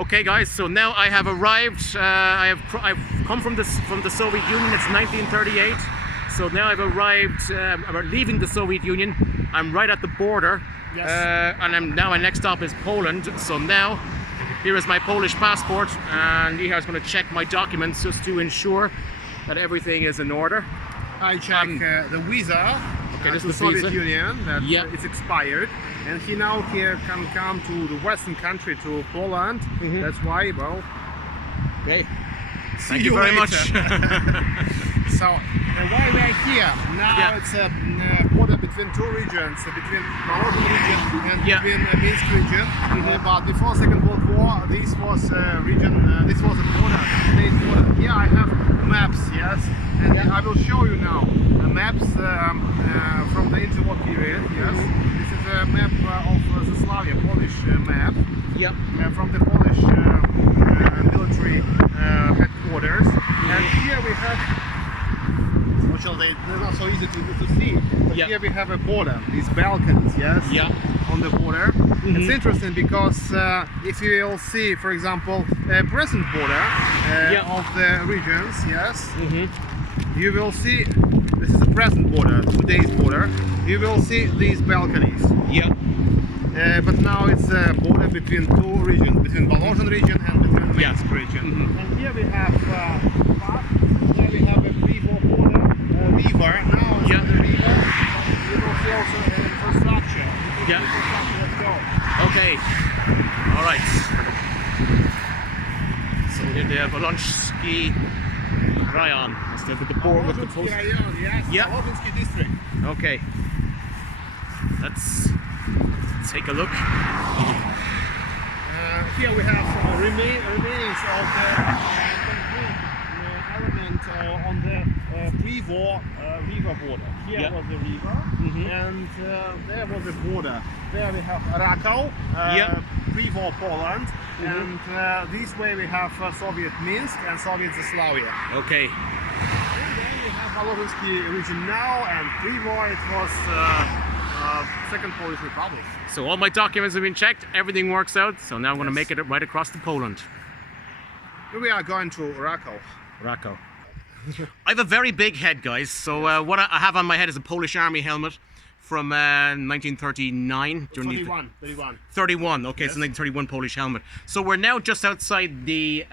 Okay, guys. So now I have arrived. I've come from the Soviet Union. It's 1938. So now I've arrived. I'm leaving the Soviet Union. I'm right at the border. Yes. And my next stop is Poland. So now, here is my Polish passport, and Ihar's going to check my documents just to ensure that everything is in order. I check the visa. Okay, this to is the the Soviet visa. Union. That Yeah. it's expired, and he now here can come to the Western country, to Poland. Mhm. That's why. Well, Okay. see Thank you very much. So why we are here now? Yeah. It's a border between two regions, between Raków region and Yeah. between Minsk region. But before Second World War, this was a region. This was a border, state border. Here I have maps, yes, and I will show you now maps from the interwar period. Yes, this is a map of Yugoslavia, Polish map. Yep. From the Polish military headquarters, and here we have, unfortunately they're not so easy to see, but Yeah. here we have a border, these balconies, yes, Yeah. on the border. It's interesting because if you will see, for example, a present border Yeah. of the regions, yes, Mhm. you will see, this is the present border, today's border, you will see these balconies. Yeah. But now it's a border between two regions, between Volozhin region and between Minsk region. And here we have there we have a river border, river. Now it's Yeah. not a river, but you will see also infrastructure. Yeah. Infrastructure, let's go. Okay. All right. So here they have Volonsky Rayon instead of the board with the Volozhinsky post. Rayon, yes, Yeah. Volozhinsky district. Okay. Let's take a look. Here we have remains of the concrete element on the pre-war river border. Here Yeah. was the river, and there was the border. There we have Rakow, Yeah. pre-war Poland, and this way we have Soviet Minsk and Soviet Yugoslavia. Okay. And then we have Volozhinsky region now, and pre-war it was Second Polish Republic. So all my documents have been checked. Everything works out. So now I'm going to make it right across to Poland. We are going to Rakow. Rakow. I have a very big head, guys. So what I have on my head is a Polish Army helmet from 1939. During the 31. 31. Okay, Yes. it's a 1931 Polish helmet. So we're now just outside the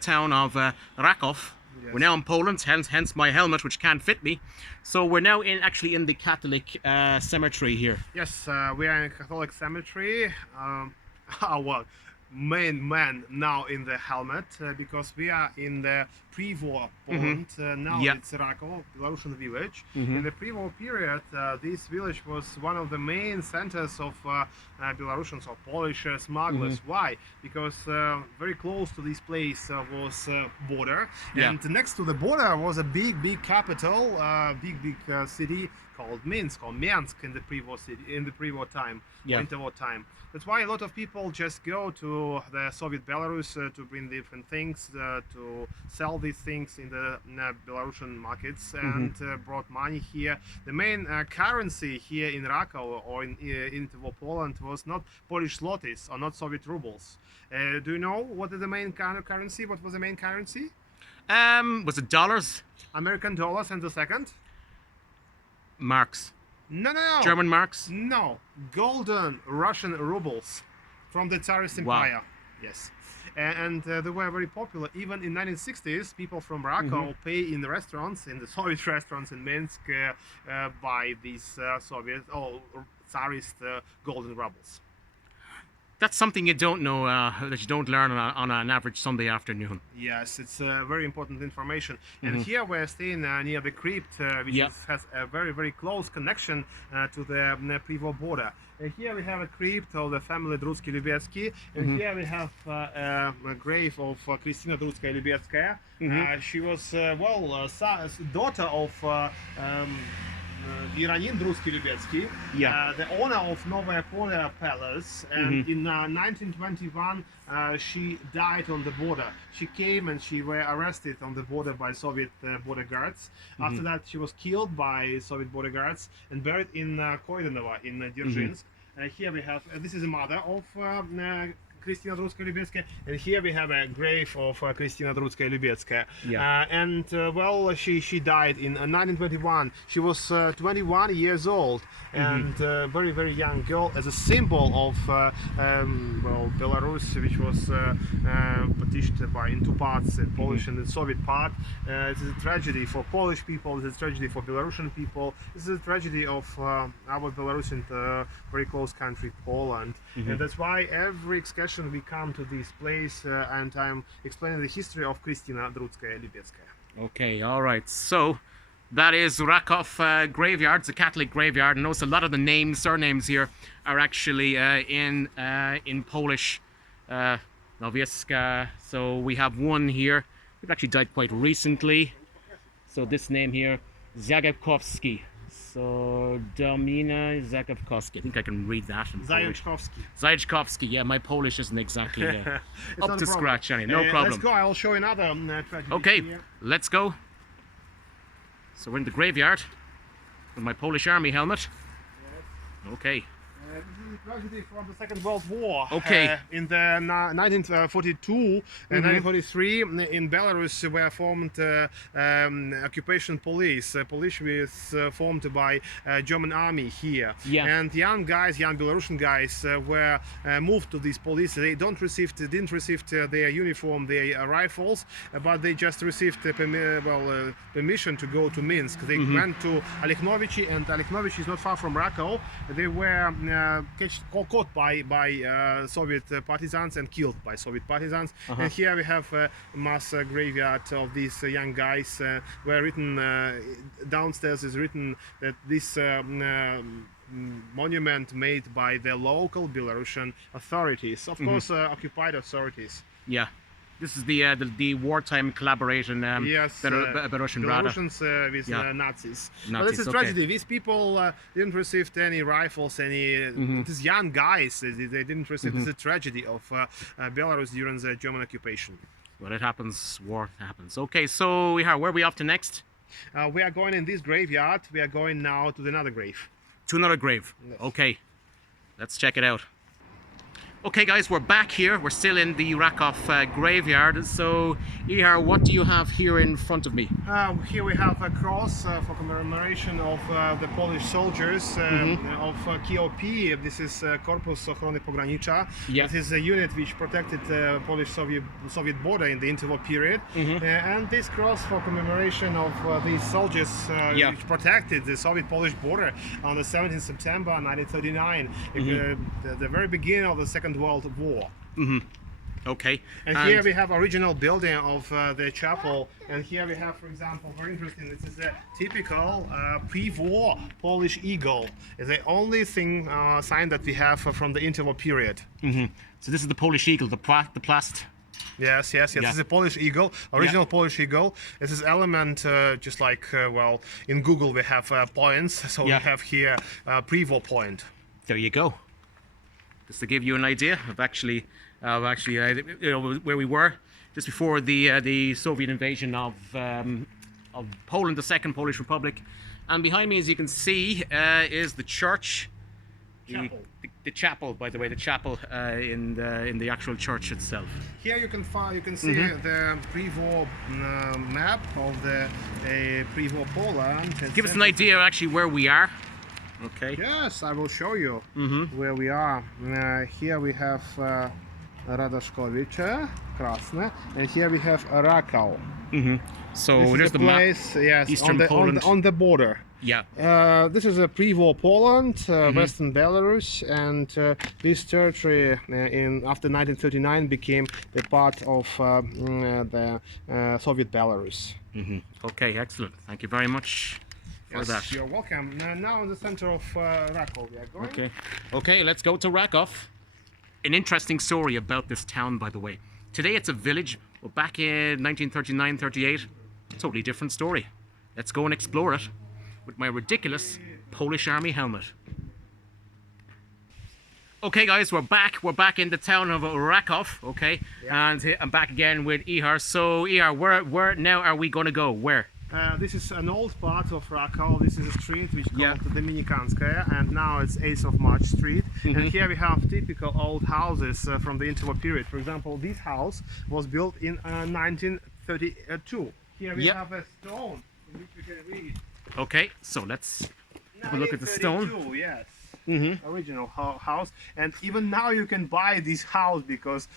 town of Rakoff. Yes. We're now in Poland, hence my helmet, which can't fit me. So we're now actually in the Catholic cemetery here. Yes, we are in Catholic cemetery. Our main man now in the helmet because we are in the pre-war Poland. Now Yeah. it's Rakow, Belarusian village. In the pre-war period, this village was one of the main centers of Belarusians or Polish smugglers. Why? Because very close to this place was border, Yeah. and next to the border was a big capital, big city called Minsk or Minsk in the pre-war city, in the pre-war time, Yeah. interwar time. That's why a lot of people just go to the Soviet Belarus to bring different things, to sell these things in the Belarusian markets, and brought money here. The main currency here in Rakow or in interwar Poland was not Polish zlotys or not Soviet rubles. Do you know what is the main kind of currency? What was the main currency? Was it dollars? American dollars, and the second? Marks. No. German marks? No, golden Russian rubles from the Tsarist Wow. Empire. Yes, and they were very popular. Even in 1960s, people from Rakow pay in the restaurants, in the Soviet restaurants in Minsk, by these Soviet Tsarist golden rubles. That's something you don't know, that you don't learn on an average Sunday afternoon. Yes, it's very important information. And here we're staying near the crypt, which Yeah. has a very close connection to the pre-war border. Here we have a crypt of the family Drudzki-Lubiecki, and here we have a grave of Kristina Drudzka-Lubiecka. She was daughter of Iranin Drudzki-Lubiecki, the owner of Novaya Polya Palace, and in 1921 she died on the border. She came and she were arrested on the border by Soviet border guards. After that she was killed by Soviet border guards and buried in Koidanova in Dzержinsk. Here we have, this is a mother of Krystyna Drudzka-Lubiecka, and here we have a grave of Krystyna Drudzka-Lubiecka. Yeah. Well, she died in 1921. She was 21 years old, and very, very young girl, as a symbol of well, Belarus, which was partitioned in two parts, the Polish and the Soviet part. It is a tragedy for Polish people, it is a tragedy for Belarusian people, this is a tragedy of our Belarusian very close country, Poland. And that's why every excursion we come to this place, and I'm explaining the history of Krystyna Drudzka-Lubiecka. Okay, all right. So that is Rakoff graveyard. It's a Catholic graveyard. And notice a lot of the names, surnames here are actually in Polish. Nowieska. So we have one here. We've actually died quite recently. So this name here, Zagajkowski. So Domina Zagajkowski. I think I can read that in Polish. Zajeczkowski. Yeah, my Polish isn't exactly up to scratch. Anyway, no problem. Let's go. I'll show you another tragedy. Okay, here. let's go. So we're in the graveyard with my Polish Army helmet. Okay. This is a tragedy from the Second World War. Okay. In the 1942 and 1943, in Belarus were formed occupation police. Police was formed by German army here. Yeah. And young guys, young Belarusian guys, were moved to these police. They didn't receive their uniform, their rifles, but they just received permission to go to Minsk. They went to Alekhnovichi, and Alekhnovichi is not far from Rakow. They were caught by Soviet partisans and killed by Soviet partisans. And here we have a mass graveyard of these young guys. Where written downstairs is written that this monument made by the local Belarusian authorities, of course, occupied authorities. Yeah. This is the wartime collaboration yes, Belarusian Rada. Belarusians with Nazis. But this is okay. tragedy. These people didn't receive any rifles, any. These young guys, they didn't receive. This is a tragedy of Belarus during the German occupation. Well, it happens. War happens. Okay, so Ihar, where are we off to next? We are going in this graveyard. We are going now to another grave. To another grave. Yes. Okay, let's check it out. Okay guys, we're back here. We're still in the Rakoff graveyard. So Ihar, what do you have here in front of me? Here we have a cross for commemoration of the Polish soldiers of KOP. This is Korpus Ochrony Pogranicza. Yeah. This is a unit which protected the Polish-Soviet border in the interwar period. And this cross for commemoration of these soldiers which protected the Soviet-Polish border on the 17th September 1939, the very beginning of the Second World War. Okay. And here we have original building of the chapel, and here we have, for example, very interesting, this is a typical pre-war Polish eagle. It's the only thing sign that we have from the interwar period. So this is the Polish eagle, the plast. Yes. This is a Polish eagle, original Polish eagle. This is element, just like, well, in Google we have points, so we have here pre-war point. There you go. Just to give you an idea of actually you know, where we were just before the Soviet invasion of Poland, the Second Polish Republic. And behind me, as you can see, is the church, the chapel. By the way, the chapel in the actual church itself. Here you can see the pre-war map of the pre-war Poland. Give us an idea actually where we are. Okay. Yes, I will show you where we are. Here we have Radaszkowice, Krasne, and here we have Rakow. So there's the place, map. yes, Eastern Poland. on the border. Yeah. This is a pre-war Poland, Western Belarus, and this territory after 1939 became the part of the Soviet Belarus. Okay, excellent. Thank you very much. Yes, you're welcome. Now in the center of Rakow we are going. Okay, let's go to Rakoff. An interesting story about this town, by the way. Today it's a village, but back in 1939-38, a totally different story. Let's go and explore it with my ridiculous Polish Army helmet. Okay guys, we're back. We're back in the town of Rakoff, okay? And I'm back again with Ihar. So Ihar, where now are we going to go? Where? This is an old part of Rakow. This is a street which is called Dominikanskaya, and now it's 8th of March Street. And here we have typical old houses from the interwar period. For example, this house was built in 1932. Here we have a stone in which we can read. Okay, so let's have a look at the stone. 1932, yes. Original house, and even now you can buy this house because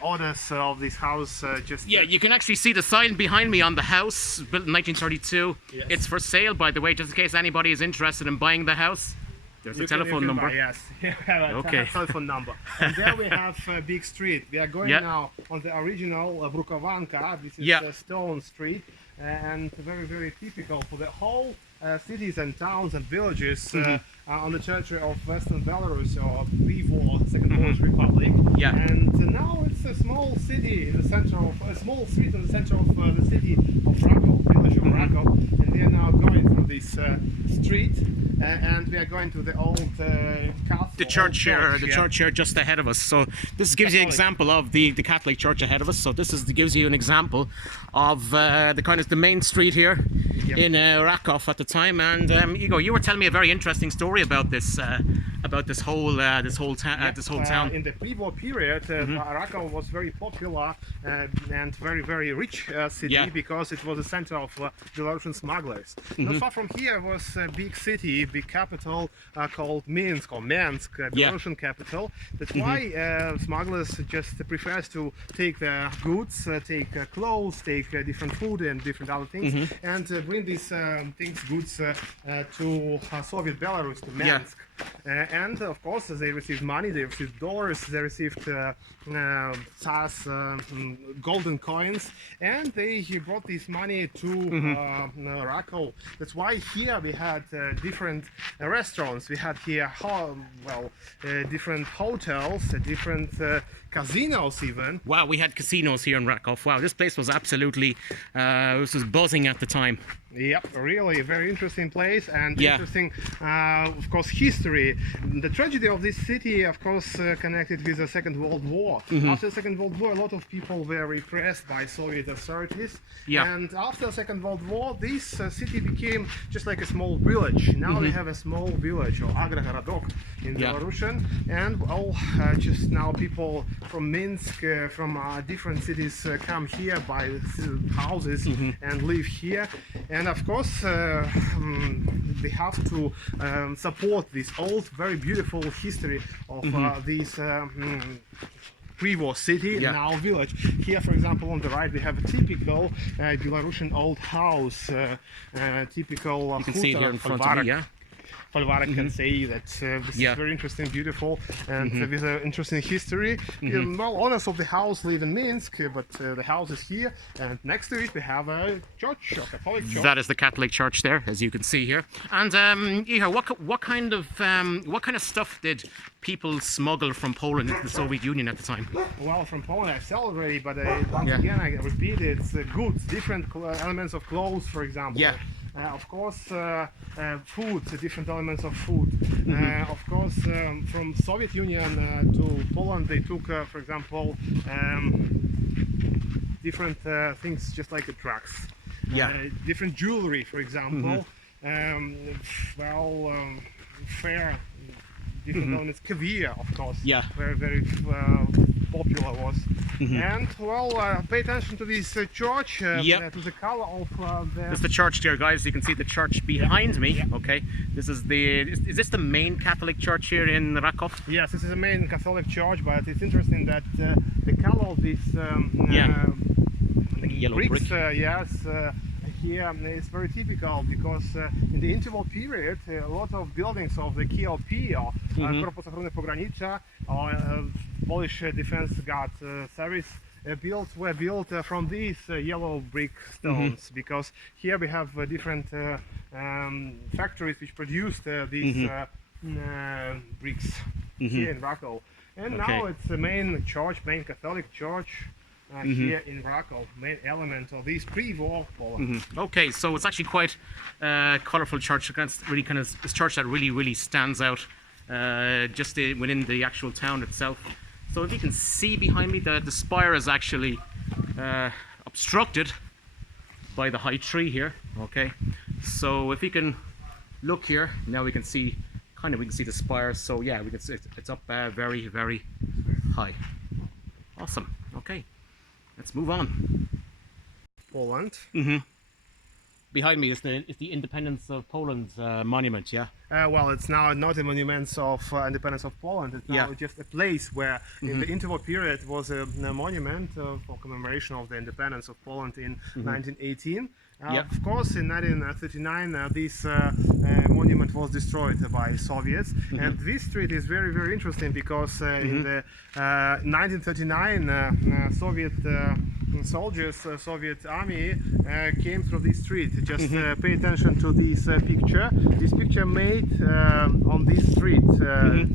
owners of this house just Yeah, you can actually see the sign behind me on the house, built in 1932. Yes. It's for sale, by the way, just in case anybody is interested in buying the house. There's a telephone number. buy, yes, you have a Okay. telephone number. And there we have a big street. We are going Yeah. now on the original Brukovanka. This is Yeah. a stone street, and very typical for the whole cities and towns and villages on the territory of Western Belarus or pre-war Second Polish Republic. Yeah. And now it's a small city in the center of a small street in the center of the city of Raków, village of Raków, and we are now going through this street, and we are going to the old castle. The church here, the yeah. church here just ahead of us. So this gives you an Catholic. example of the Catholic church ahead of us. So this gives you an example of the kind of the main street here in Rakoff at the time. And Igor, you were telling me a very interesting story about this whole town. In the pre-war period, Rakow was very popular and very rich city Yeah. because it was the center of Belarusian smugglers. Not far from here was a big city, big capital called Minsk or Minsk, Belarusian capital. That's why smugglers just prefers to take their goods, take clothes, take different food and different other things, and bring these goods to Soviet Belarus, to Minsk. And of course, they received money, they received dollars, they received Tsar's golden coins, and they brought this money to Rakow. That's why here we had different restaurants. We had here, different hotels, different casinos even. Wow, we had casinos here in Rakoff. Wow, this place was absolutely, this was buzzing at the time. Yep, really a very interesting place and Yeah. interesting, of course, history. The tragedy of this city, of course, connected with the Second World War. After the Second World War, a lot of people were repressed by Soviet authorities. Yeah. And after the Second World War, this city became just like a small village. Now we have a small village, or Agrogorodok in Yeah. Belarusian. And just now people from Minsk, from different cities come here, buy houses and live here. And of course, they have to support this old, very beautiful history of this pre-war city, now village. Here, for example, on the right, we have a typical Belarusian old house, typical. You can see it here in front of me, yeah. Folwarek can say that this is very interesting, beautiful, and with an interesting history. Well, owners of the house live in Minsk, but the house is here, and next to it we have a church, a Catholic church. That is the Catholic church there, as you can see here. And Ihar, what kind of stuff did people smuggle from Poland into the Soviet Union at the time? Well, from Poland I said already, but once again I repeat it, it's goods, different elements of clothes, for example. Yeah. Of course, food, different elements of food. Of course, from Soviet Union to Poland, they took, for example, different things, just like the drugs. Different jewelry, for example. Fair. Different elements, caviar, of course. Yeah. Very popular was. And pay attention to this church, to the color of the. This is the church there, guys. You can see the church behind me. Okay, this is is this the main Catholic church here in Rakoff? Yes, this is the main Catholic church, but it's interesting that the color of this Like a yellow bricks, brick. here is very typical because in the interwar period a lot of buildings of the KOP or Korpus Ochrony Pogranicza or Polish Defense Guard Service were built from these yellow brick stones because here we have different factories which produced these bricks here in Rakow. And now it's the main church, main Catholic church here in Rakow, main element of this pre-war Poland. Okay, so it's actually quite colourful church. It's really this church that really stands out just within the actual town itself. So if you can see behind me, the spire is actually obstructed by the high tree here. Okay, so if you can look here, now we can see kind of, we can see the spires. So yeah, we can see it's up very, very high. Awesome. Okay, let's move on. Poland. Behind me is the Independence of Poland monument. Yeah. Well, it's now not a monument of independence of Poland. It's now just a place where, in the interwar period, was a monument for commemoration of the independence of Poland in 1918. Of course, in 1939, this monument was destroyed by Soviets. And this street is very, very interesting because in the 1939, Soviet soldiers, Soviet army came through this street. Just pay attention to this picture. This picture made on this street.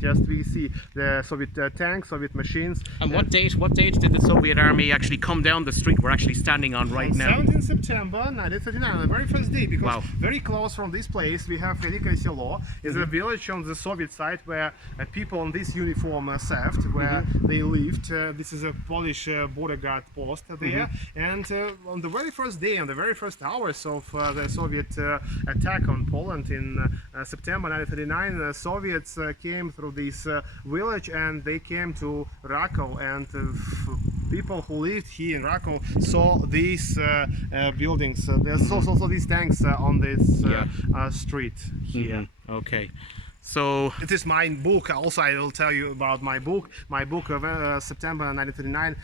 Just we see the Soviet tanks, Soviet machines. And what date did the Soviet army actually come down the street we're actually standing on right now? 17 September 1939, the very first day, because very close from this place we have Великое Село. It's a village on the Soviet side where people in this uniform served, where they lived. This is a Polish border guard post there. And on the very first day, on the very first hours of the Soviet attack on Poland in September 1939, the Soviets came through this village and they came to Rakow, and people who lived here in Rakow saw these buildings. There's also these tanks on this street here. Okay. So it is my book. Also, I will tell you about my book. My book of September 1939,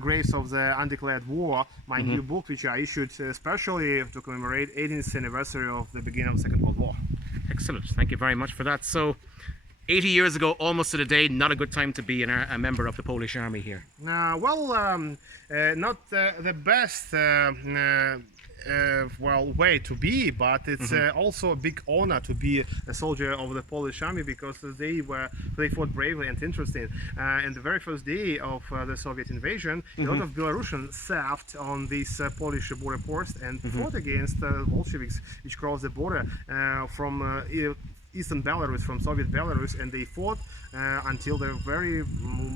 Graves of the Undeclared War. My new book, which I issued especially to commemorate 18th anniversary of the beginning of the Second World War. Excellent. Thank you very much for that. So 80 years ago, almost to the day, not a good time to be a member of the Polish army here. Well, not the best way to be, but it's also a big honor to be a soldier of the Polish army, because they fought bravely and interesting. And the very first day of the Soviet invasion, a lot of Belarusians served on this Polish border post and fought against Bolsheviks, which crossed the border from Eastern Belarus, from Soviet Belarus, and they fought until the very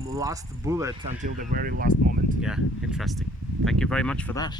last bullet, until the very last moment. Yeah, interesting. Thank you very much for that.